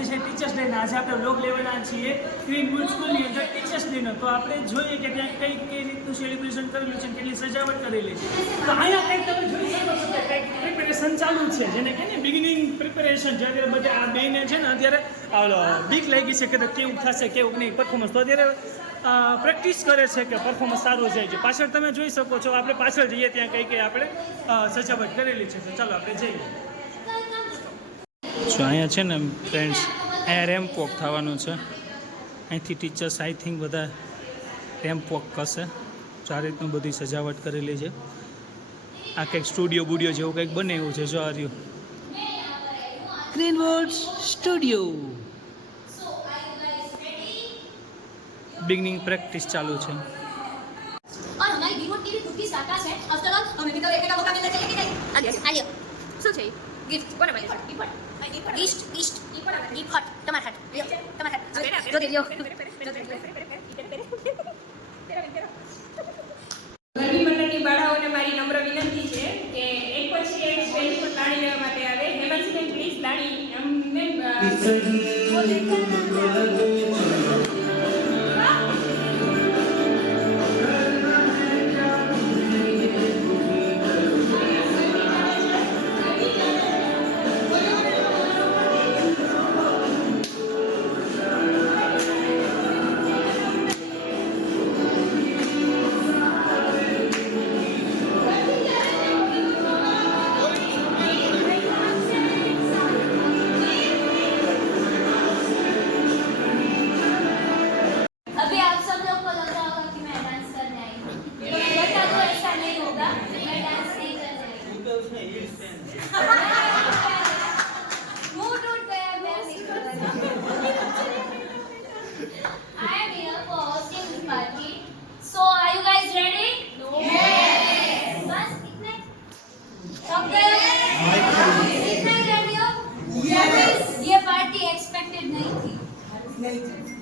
આજે છે teachers day, આજે આપણે વ્લોગ લેવાના છીએ ક્વીનવુડ સ્કૂલની અંદર ટીચર્સ ડેનો. તો આપણે જોઈએ કે ત્યાં કઈ રીતનું સેલિબ્રેશન કરેલું છે, કેટલી સજાવટ કરેલી છે. તો અહીંયા કંઈક તમે જોઈ શકો છો કે કંઈક પ્રિપેરેશન ચાલુ છે, જેને કે ને બિગિનિંગ પ્રિપેરેશન છે. અત્યારે બધા આ બેને છે ને અત્યારે બીક લાગી છે કે કેવું થશે કેવું નહીં પરફોર્મન્સ. તો અત્યારે પ્રેક્ટિસ કરે છે કે પરફોર્મન્સ સારું જાય છે. પાછળ તમે જોઈ શકો છો, આપણે પાછળ જઈએ ત્યાં કઈ આપણે સજાવટ કરેલી છે. તો ચાલો આપણે જઈએ. જો અહીંયા છે ને ફ્રેન્ડ્સ, અહીંયા રેમ્પ વોક થવાનું છે. અહીંથી ટીચર્સ આઈ થિંક બધા રેમ્પ વોક કરશે. આ રીતનું બધી સજાવટ કરેલી છે. આ કંઈક સ્ટુડિયો બુડિયો જેવું કંઈક બનાવ્યું છે. જો આ રહ્યું ગ્રીનવુડ સ્ટુડિયો. बिगनिंग प्रैक्टिस चालू है और हमारी रिमोट टीवी खुद की स्टार्टअप है. आफ्टर ऑल हमें भी तो देखने का मौका मिलना चाहिए कि नहीं? आलियो શું છે ગિફ્ટ કોને મળે? ઈસ્ટ તમાર હાથ લ્યો, તમાર હાથ જો દે લ્યો. ગરબી મંડળની બાળાઓને મારી નમ્ર વિનંતી છે કે એક પછી એક સ્ટેજ પર તાળી લેવા માટે આવે. હેમાંશીબેન પ્લીઝ તાળી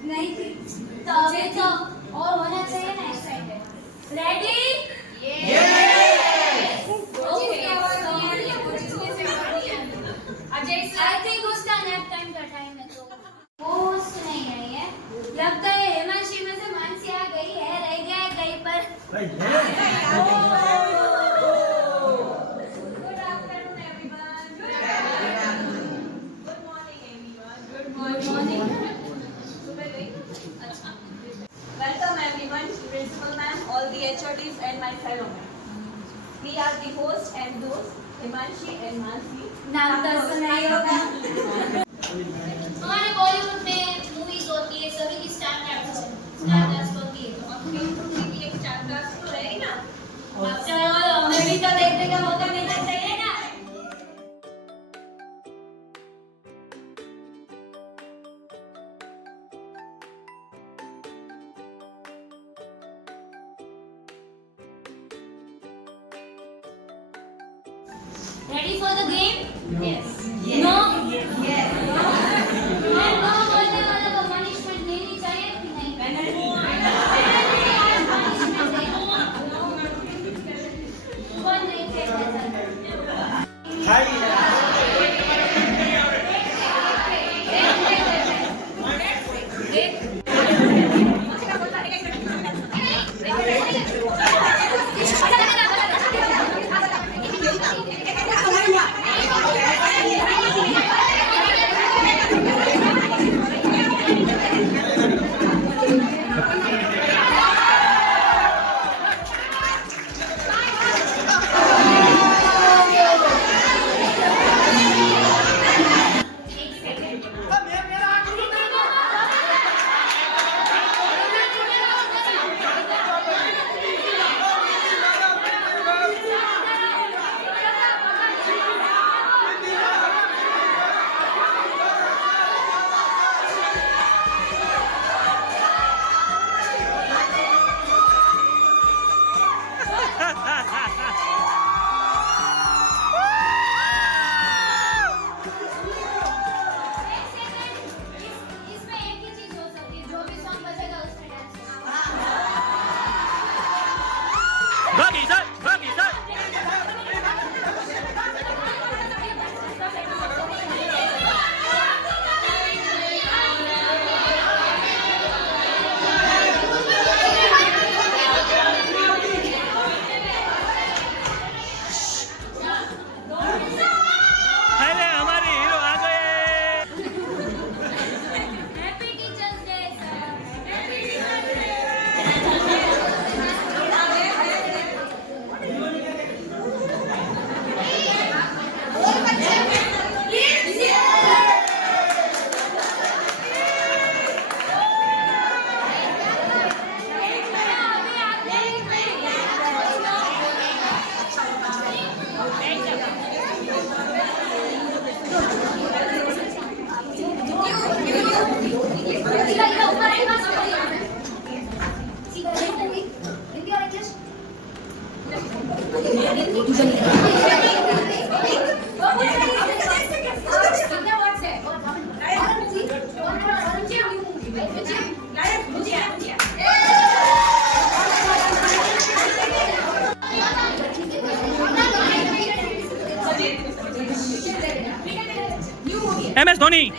नहीं थी. तो अभी तो और होना चाहिए ना excited. Ready? Yes. Okay. I think उसका नैप टाइम का टाइम है तो वो नहीं आई है. लगता है हेमांशी में से मानसी आ गई है, रह गया है कहीं पर. Good afternoon everyone. Good morning everyone. Good morning. Welcome everyone, Principal Ma'am, all the HODs and my fellow men. We are the host and those, Himanshi and Mansi. नाम तो सुना ही होगा. हमारे बॉलीवुड में मूवीज होती है, सभी की स्टारकास्ट होती है. अपनी भी एक स्टारकास्ट तो है ही ना. चलो हमें भी तो देखने का मौका मिलना चाहिए ना. Ready for the game? Yes. No? Yes. No बोलने वाले को punishment देनी चाहिए कि नहीं? Penalty देना. कौन नहीं खेलता? MS ધોની.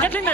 Kathleen,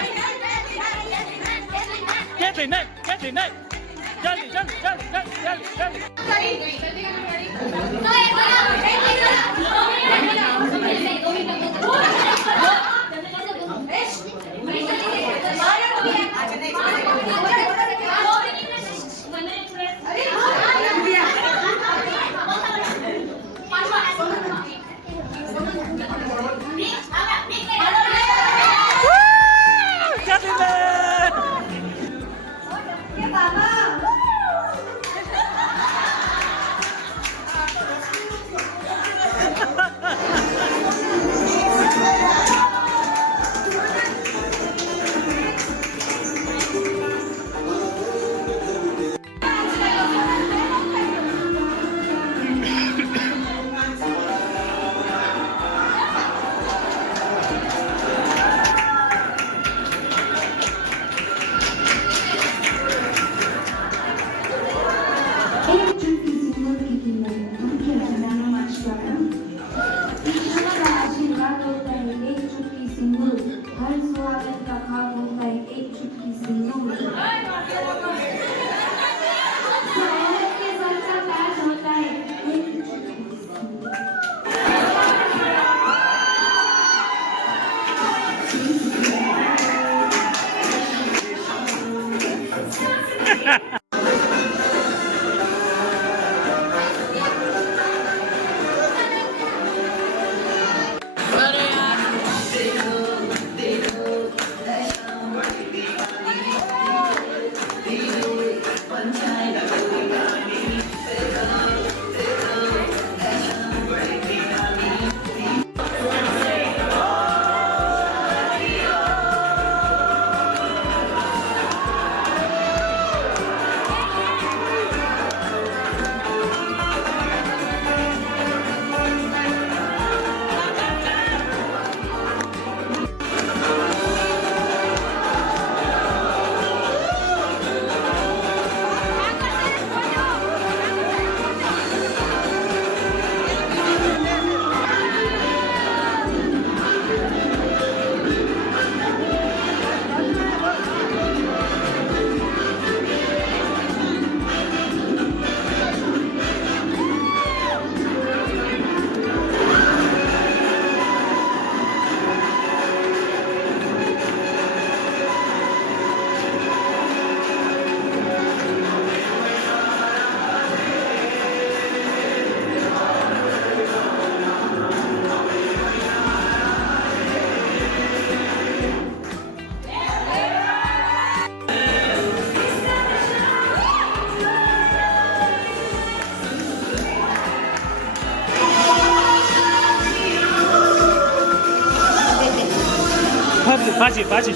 જલ્દી પાછી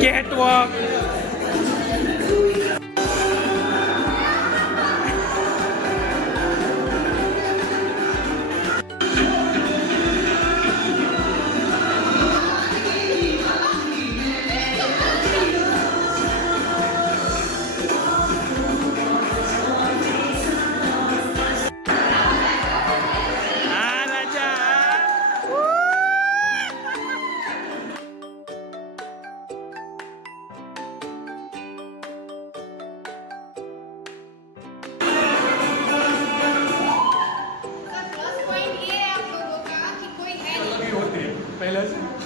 કેટવોક पहले से